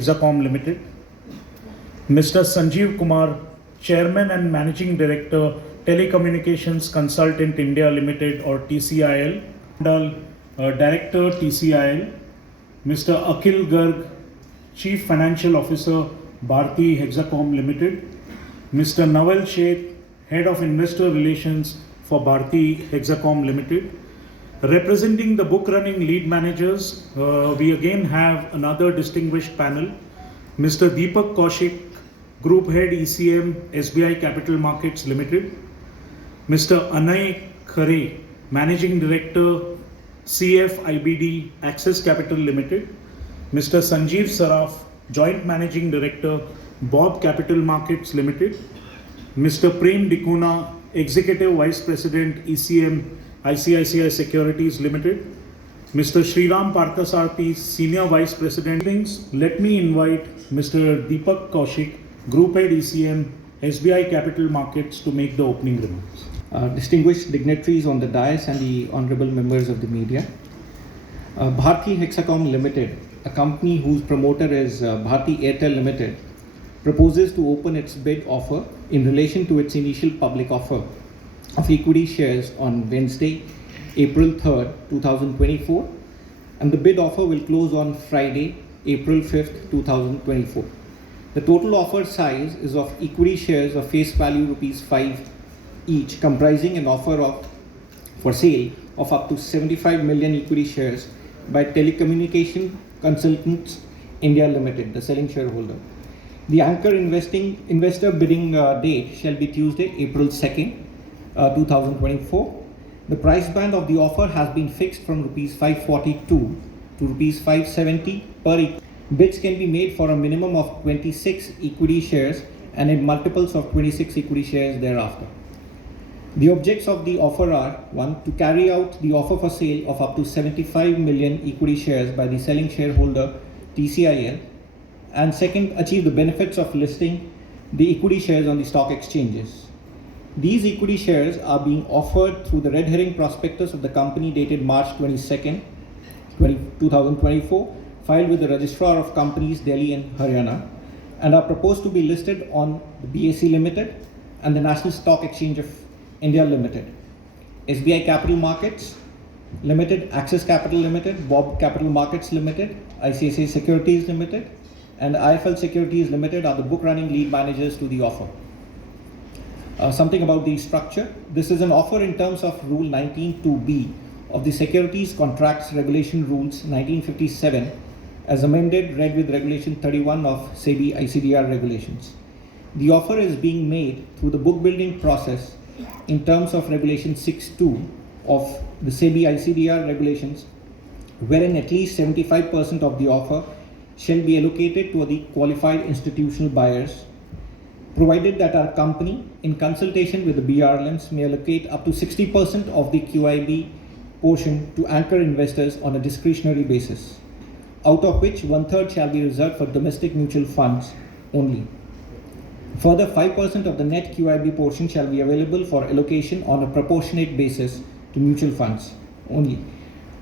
Hexacom Ltd. Mr. Sanjeev Kumar, Chairman and Managing Director, Telecommunications Consultant India Limited or TCIL, Director TCIL, Mr. Akhil Garg, Chief Financial Officer, Bharti Hexacom Ltd, Mr. Naval Sheth, Head of Investor Relations for Bharti Hexacom Ltd. Representing the book running lead managers, we again have another distinguished panel. Mr. Deepak Kaushik, Group Head ECM, SBI Capital Markets Limited. Mr. Anay Khare, Managing Director, CFIBD Access Capital Limited. Mr. Sanjeev Saraf, Joint Managing Director, Bob Capital Markets Limited. Mr. Prem Dikuna, Executive Vice President, ECM, ICICI Securities Limited. Mr. Sriram Parthasarthi, Senior Vice President. Let me invite Mr. Deepak Kaushik, Group Head ECM, SBI Capital Markets to make the opening remarks. Distinguished dignitaries on the dais and the honorable members of the media. Bharti Hexacom Ltd, a company whose promoter is Bharti Airtel Limited, proposes to open its bid offer in relation to its initial public offer of equity shares on Wednesday, April 3rd, 2024, and the bid offer will close on Friday, April 5th, 2024. The total offer size is of equity shares of face value rupees 5 each, comprising an offer for sale of up to 75 million equity shares by Telecommunication Consultants India Limited, the selling shareholder. The anchor investor bidding date shall be Tuesday, April 2nd, 2024. The price band of the offer has been fixed from rupees 542 to rupees 570 per equity. Bids can be made for a minimum of 26 equity shares and in multiples of 26 equity shares thereafter. The objects of the offer are: 1. To carry out the offer for sale of up to 75 million equity shares by the selling shareholder TCIL, and 2nd, achieve the benefits of listing the equity shares on the stock exchanges. These equity shares are being offered through the red herring prospectus of the company dated March 22nd, 2024, filed with the Registrar of Companies, Delhi and Haryana, and are proposed to be listed on the BSE Limited and the National Stock Exchange of India Limited, SBI Capital Markets Limited, Access Capital Limited, Bob Capital Markets Limited, ICICI Securities Limited, and IFL Securities Limited are the book running lead managers to the offer. Something about the structure. This is an offer in terms of Rule 19(2)(b) of the Securities Contracts Regulation Rules 1957 as amended, read with Regulation 31 of SEBI ICDR regulations. The offer is being made through the book building process in terms of Regulation 6(2) of the SEBI ICDR regulations, wherein at least 75% of the offer shall be allocated to the qualified institutional buyers, provided that our company, in consultation with the BRLMs, may allocate up to 60% of the QIB portion to anchor investors on a discretionary basis, out of which 1/3 shall be reserved for domestic mutual funds only. Further, 5% of the net QIB portion shall be available for allocation on a proportionate basis to mutual funds only.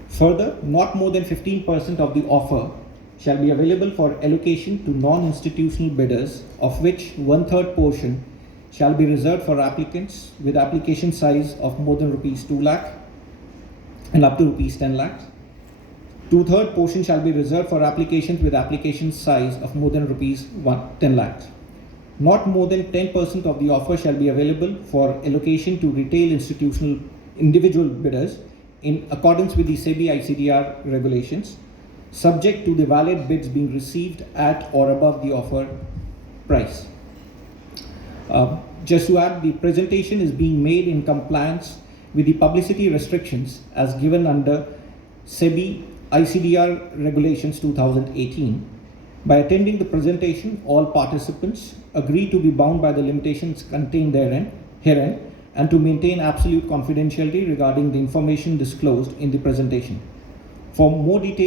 Further, not more than 15% of the offer shall be available for allocation to non-institutional bidders, of which 1/3 portion shall be reserved for applicants with application size of more than rupees 2 lakh and up to rupees 10 lakhs. 2/3 portion shall be reserved for applications with application size of more than rupees 10 lakhs. Not more than 10% of the offer shall be available for allocation to retail institutional individual bidders in accordance with the SEBI ICDR regulations, subject to the valid bids being received at or above the offer price. Just to add, the presentation is being made in compliance with the publicity restrictions as given under SEBI ICDR regulations 2018. By attending the presentation, all participants agree to be bound by the limitations contained herein and to maintain absolute confidentiality regarding the information disclosed in the presentation. For more details,